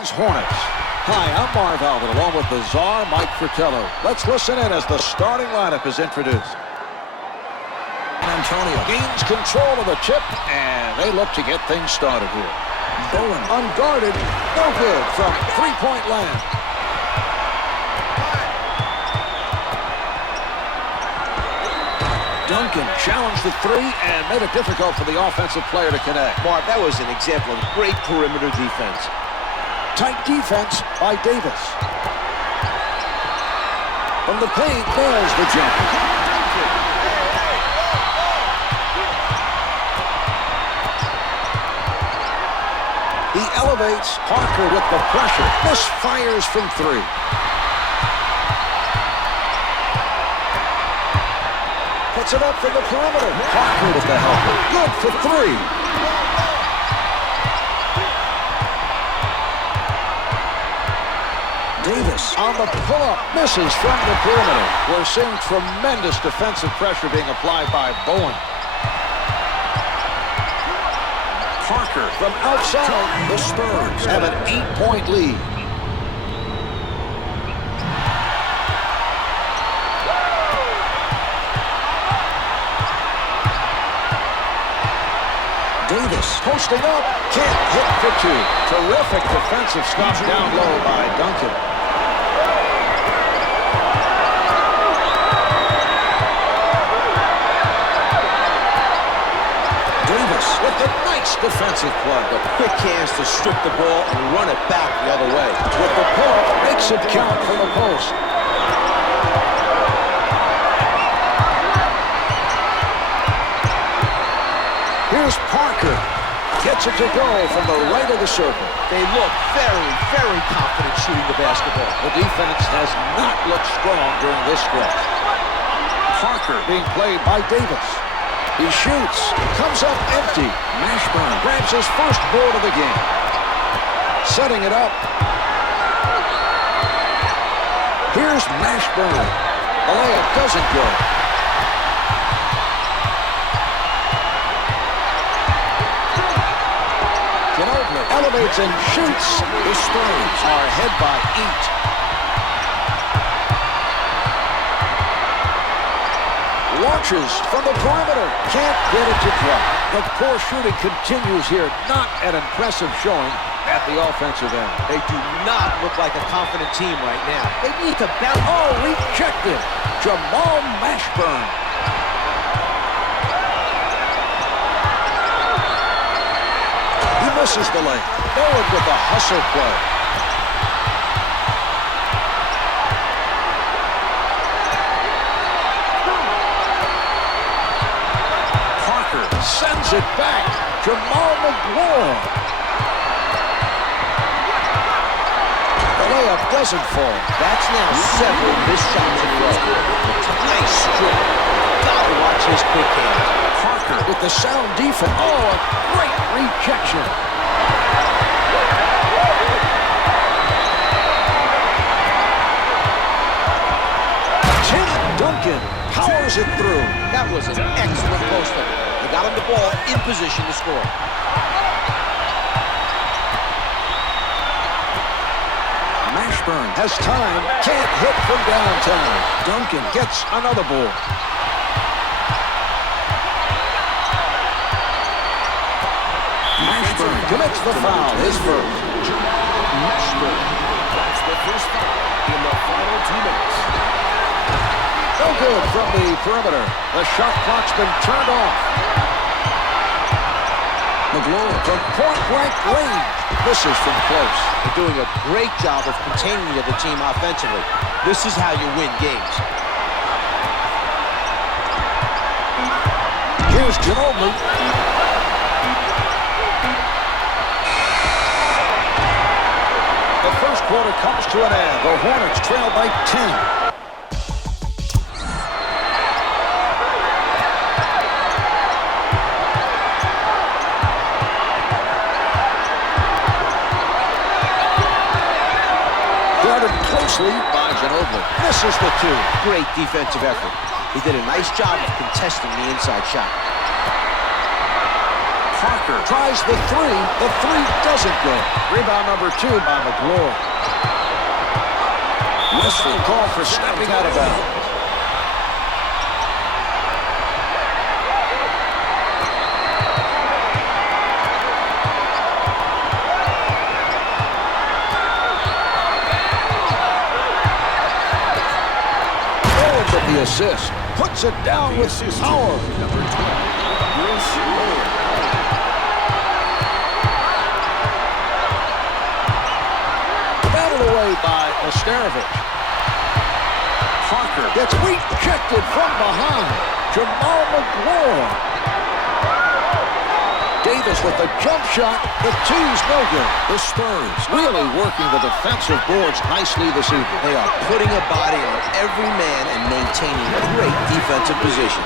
Suns Hornets. Hi, I'm Marv Alvin, along with the czar, Mike Fratello. Let's listen in as the starting lineup is introduced. Antonio gains control of the tip, and they look to get things started here. Bowen, unguarded, no good from three-point land. Duncan challenged the three and made it difficult for the offensive player to connect. Mark, that was an example of great perimeter defense. Tight defense by Davis. From the paint, nails the jumper. He elevates Parker with the pressure. Misfires from three. Puts it up from the perimeter. Parker with the helper. Good for three. Davis on the pull-up. Misses from the perimeter. We're seeing tremendous defensive pressure being applied by Bowen. Parker from outside. The Spurs have an 8-point lead. Davis posting up, can't hit for two. Terrific defensive stop down low by Duncan. Davis with a nice defensive play. The quick hands to strip the ball and run it back the other way. With the pull-up, makes it count from the post. Here's Parker. Gets it to go from the right of the circle. They look very, very confident shooting the basketball. The defense has not looked strong during this stretch. Parker being played by Davis. He shoots. Comes up empty. Mashburn grabs his first board of the game. Setting it up. Here's Mashburn. The layup doesn't go. Elevates and shoots. The Spurs are ahead by 8. Launches from the perimeter. Can't get it to drop. The poor shooting continues here. Not an impressive showing at the offensive end. They do not look like a confident team right now. They need to bounce. Oh, rejected. Jamal Mashburn. Misses the lane. Bowen with a hustle play. Parker sends it back. Jamal McLaurin. The layup doesn't fall. That's now several missed shots in a row. Nice strip. Gotta watch his quick hands. Parker with the sound defense. Oh, a great rejection. Duncan powers it through. That was an excellent post-up. They got him the ball in position to score. Mashburn has time. Can't hit from downtown. Duncan gets another ball. Mashburn commits the foul. His first. Mashburn. That's the first foul in the final 2 minutes. No good from the perimeter. The shot clock's been turned off. McLaurin from point-blank range. Misses from close. They're doing a great job of containing the other team offensively. This is how you win games. Here's Ginobili. The first quarter comes to an end. The Hornets trail by 10. By Ginobili. Misses the two. Great defensive effort. He did a nice job of contesting the inside shot. Parker Parker tries the three. The three doesn't go. Rebound number 2 by McLaurin. Whistle call for stepping out of bounds. The assist. Puts it down with power. Number 12, Battled away by Osterovich. Parker gets rejected from behind. Jamal McLaurin. Davis with the jump shot. The two's no good. The Spurs really working the defensive boards nicely this evening. They are putting a body on every man and maintaining a great defensive position.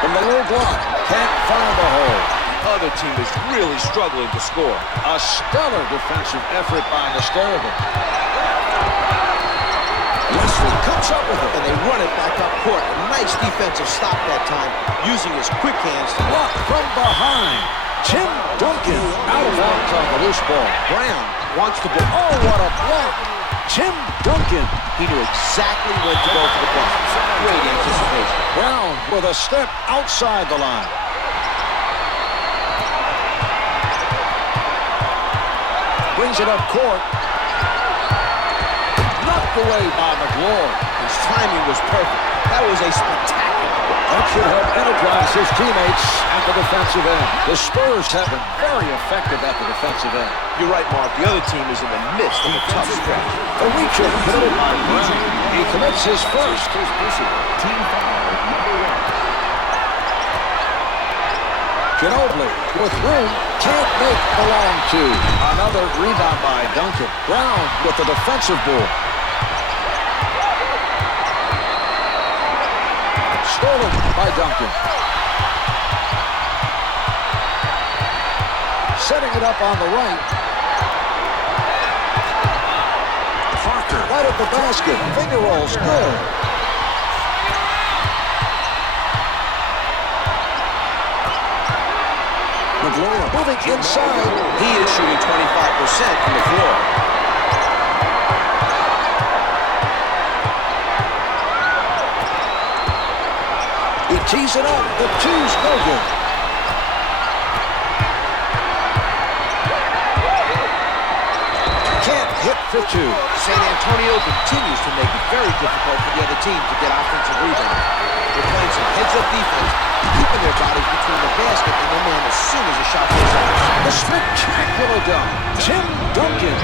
From the low block, can't find a hole. The other team is really struggling to score. A stellar defensive effort by Osterovich. Wesley comes up with it. And they run it back up court. A nice defensive stop that time, using his quick hands to block from behind. Tim Duncan out of bounds on the loose ball. Brown wants to go. Oh, what a block. Tim Duncan. He knew exactly when to go for the block. Great anticipation. Brown with a step outside the line. Brings it up court. Knocked away by McLaurin. His timing was perfect. That was a spectacular. That should help energize his teammates at the defensive end. The Spurs have been very effective at the defensive end. You're right, Mark. The other team is in the midst of a tough stretch. A reach-in committed by Brown. He commits his first. Team foul, number 1. Ginobili with room, can't make the long two. Another rebound by Duncan. Brown with the defensive board. Stolen by Duncan. Setting it up on the right. Parker right at the basket. Finger rolls good. McLaurin moving inside. He is shooting 25% from the floor. He tees it up. The two's no good. Can't hit for two. San Antonio continues to make it very difficult for the other team to get offensive rebounds. They're playing some heads-up defense, keeping their bodies between the basket and the man as soon as a shot goes out. A spectacular dunk. Tim Duncan.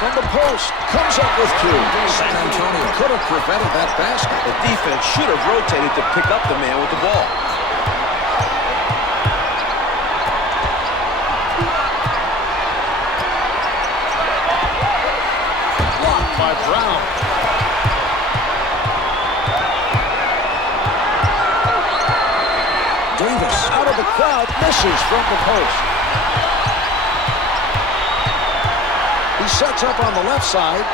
From the post, comes up with two. San Antonio could have prevented that basket. The defense should have rotated to pick up the man with the ball. Blocked by Brown. Davis out of the crowd, misses from the post. He sets up on the left side.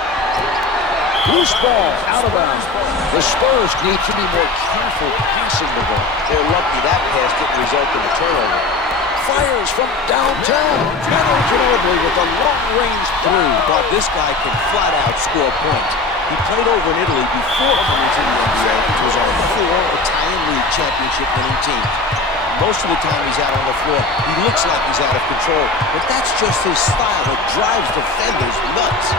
Loose ball, out of bounds. The Spurs need to be more careful passing the ball. They're lucky that pass didn't result in a turnover. Fires from downtown. Manu Ginobili with a long-range three. But this guy can flat out score points. He played over in Italy before coming to the NBA and was on 4 Italian League championship winning teams. Most of the time he's out on the floor, he looks like he's out of control. But that's just his style. It drives defenders nuts.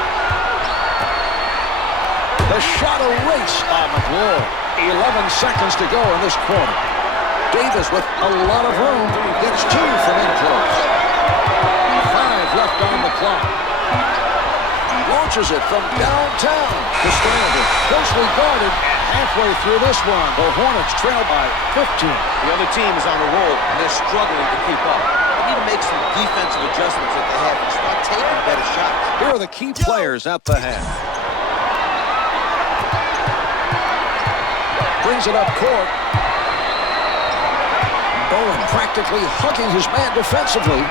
The shot erased by McLaurin. 11 seconds to go in this quarter. Davis with a lot of room. Gets two from in close. 5 left on the clock. Launches it from downtown. Kostanovich closely guarded. Halfway through this one, the Hornets trail by 15. The other team is on a roll, and they're struggling to keep up. They need to make some defensive adjustments at the half and start taking better shots. Here are the key players at the half. Brings it up court. Bowen practically hugging his man defensively.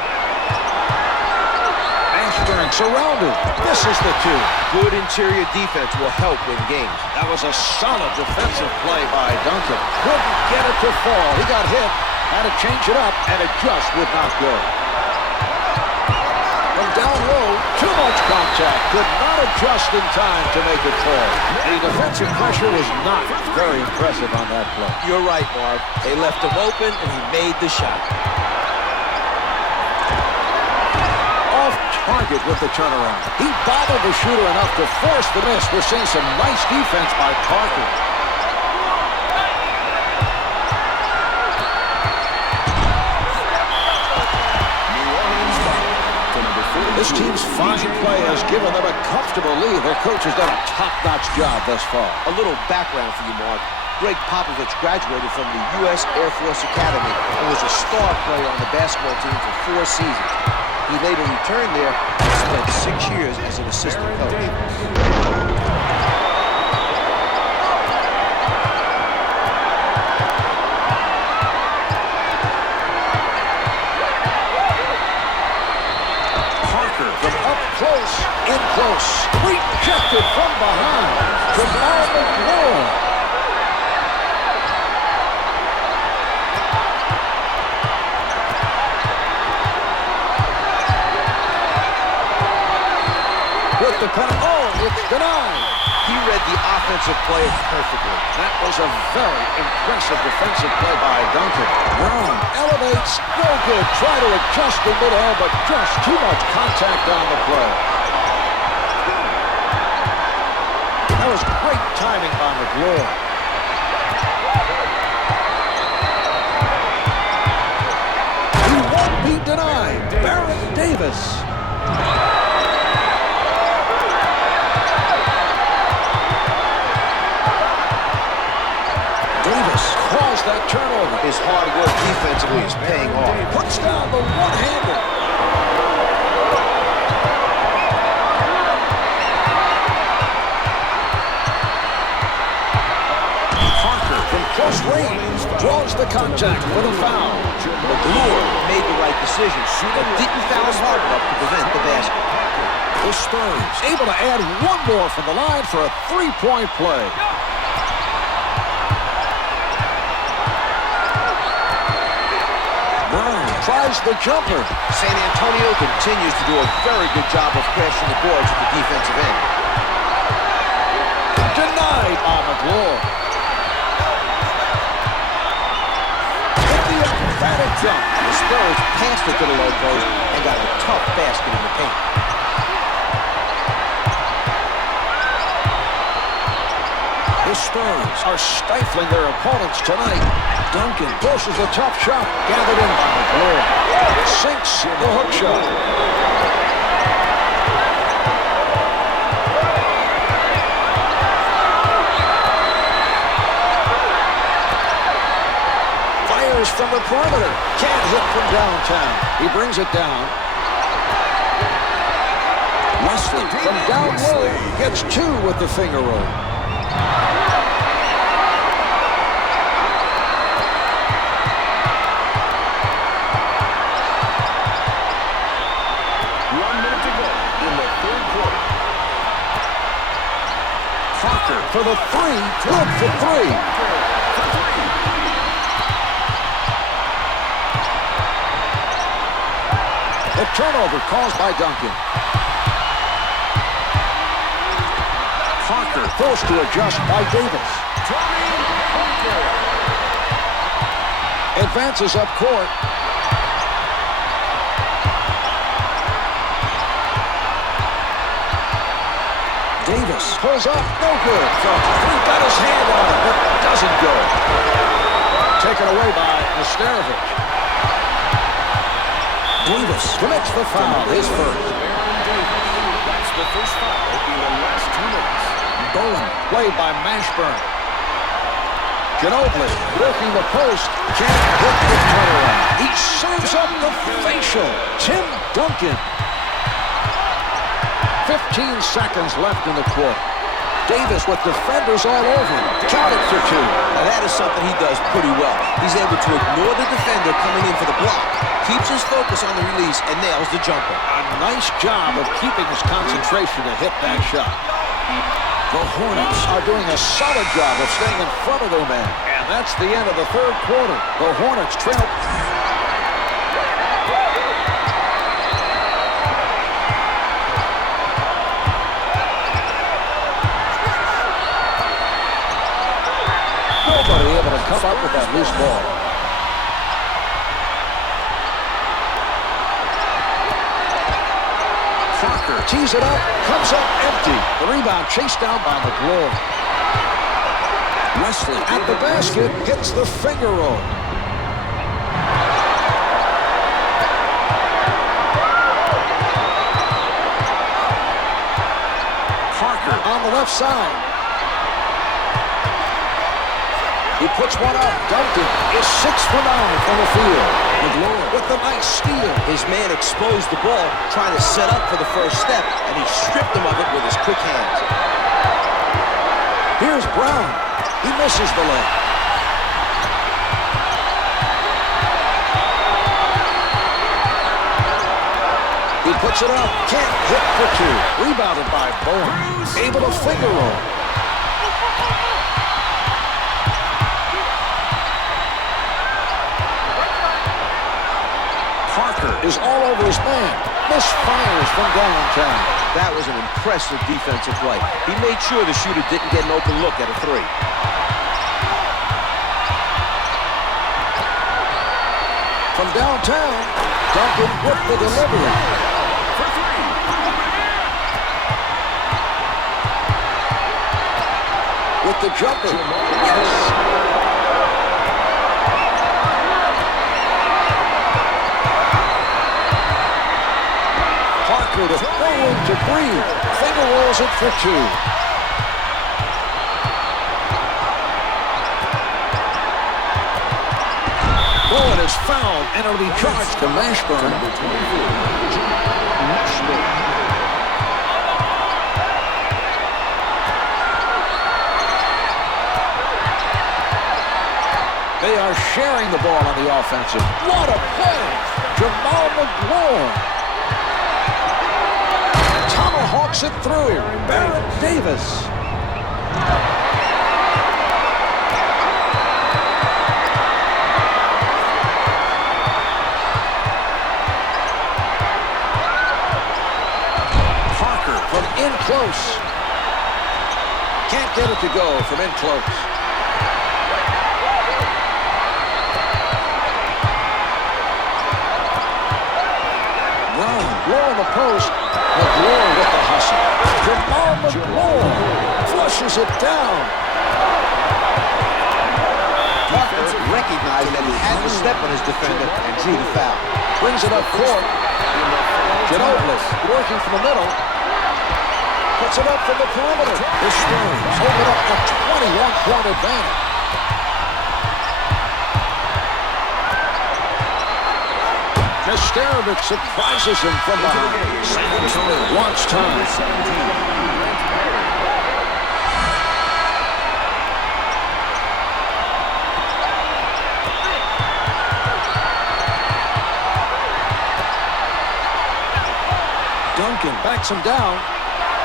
Nash Mashburn surrounded. Misses the two. Good interior defense will help win games. That was a solid defensive play by Duncan. Couldn't get it to fall. He got hit, had to change it up, and it just would not go. From down low, too much contact. Could not adjust in time to make it fall. The defensive pressure was not very impressive on that play. You're right, Marv. They left him open, and he made the shot. Off target with the turnaround. He bothered the shooter enough to force the miss. We're seeing some nice defense by Parker. This team's fine play has given them a comfortable lead. Their coach has done a top-notch job thus far. A little background for you, Mark. Greg Popovich graduated from the U.S. Air Force Academy and was a star player on the basketball team for 4 seasons. He later returned there and spent 6 years as an assistant coach. Close, in close, rejected from behind. Jamal McLaurin. With the pen, oh, it's denied. He read the offensive play perfectly. That was a very impressive defensive play by Duncan. Brown elevates, no good. Try to adjust in midair, but just too much contact on the play. That was great timing by McLaurin. He won't be denied. Baron Davis. Calls that turnover. His hard work defensively is paying off. Puts down the one-hander. Parker from close range draws the contact for the foul. McLaurin made the right decision, but didn't foul him hard enough to prevent the basket. The Spurs able to add one more from the line for a three-point play. Tries the jumper. San Antonio continues to do a very good job of crashing the boards at the defensive end. Denied by McLaurin. With the emphatic jump. The Spurs passed it to the low post and got a tough basket in the paint. The Spurs are stifling their opponents tonight. Duncan pushes a tough shot. Gathered in by McLaurin. Sinks the hook shot. Fires from the perimeter. Can't hit from downtown. He brings it down. Wesley from down low gets two with the finger roll. For the three, good for three. The turnover caused by Duncan. Parker forced to adjust by Davis. Advances up court. Davis pulls up, no good. He got his hand on it, but doesn't go. Taken away by Nesterovic. Davis commits the foul, his first. That's the first foul in the last 2 minutes. Bowen, played by Mashburn. Ginobili working the post, can't hit the turnaround. He serves up the facial. Tim Duncan. 15 seconds left in the quarter. Davis with defenders all over him. Counted for two. Now that is something he does pretty well. He's able to ignore the defender coming in for the block, keeps his focus on the release, and nails the jumper. A nice job of keeping his concentration to hit that shot. The Hornets are doing a solid job of staying in front of their man. And that's the end of the third quarter. The Hornets trail. Nobody able to come up with that loose ball. Parker tees it up, comes up empty. The rebound chased down by McGlory. Wesley at the basket, hits the finger roll. Parker on the left side. He puts one up. Duncan is 6 for 9 from the field. McGlory with the nice steal. His man exposed the ball, trying to set up for the first step, and he stripped him of it with his quick hands. Here's Brown. He misses the leg. He puts it up. Can't hit for two. Rebounded by Bowen. Able to finger roll. Parker is all over his man. Misfires from downtown. That was an impressive defensive play. He made sure the shooter didn't get an open look at a three. From downtown, Duncan with the delivery. With the jumper. Yes. With no room to breathe. Finger rolls it for two. Bowen is fouled, and it'll be charged to Mashburn. They are sharing the ball on the offensive. What a play! Jamal McGlory hawks it through. Baron Davis. Parker from in close. Can't get it to go from in close. Brown low on the post. McGlory with the hustle. Jamal McGlory flushes it down. Parker recognized that he had to step on his defender and drew the foul. Brings it up court. Ginobili working from the middle. Puts it up from the perimeter. The Spurs open up a 21-point advantage. Nesterovic surprises him from behind. San Antonio wants time. Duncan backs him down.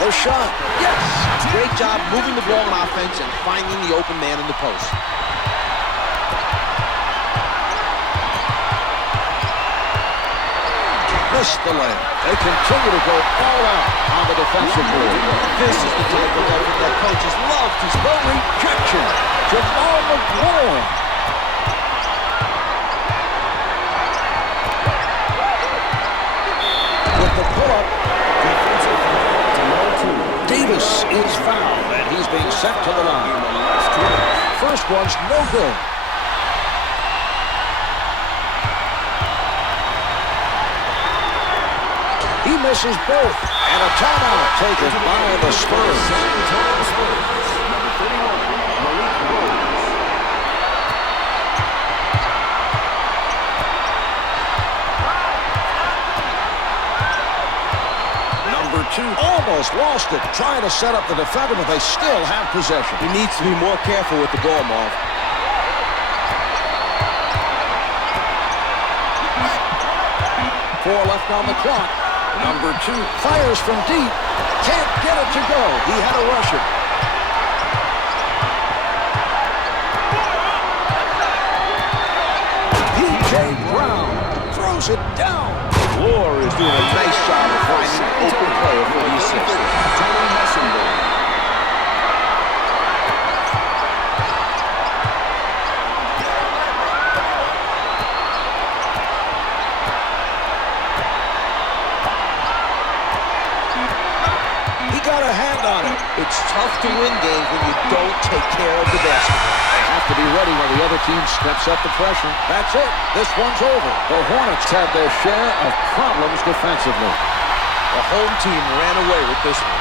The shot. Yes! Great job moving the ball on offense and finding the open man in the post. Missed the lane. They continue to go all out on the defensive board. This is the type of effort that coaches love to see. No rejection. Jamal McGlory. With the pull-up. Davis is fouled, and he's being sent to the line. First one's no good. He misses both, and a timeout taken by the Spurs. Number 2 almost Just lost it. Trying to set up the defender, but they still have possession. He needs to be more careful with the ball, Marv. 4 left on the clock. Number 2 fires from deep. Can't get it to go. He had to rush it. P.J. Brown throws it down. Lohr is doing a nice job of finding an open player for the assist. Tony Messenger. He got a hand on it. It's tough to win games when you don't take care of the basketball. They have to be ready when the other team steps up the pressure. That's it. This one's over. The Hornets had their share of problems defensively. The home team ran away with this one.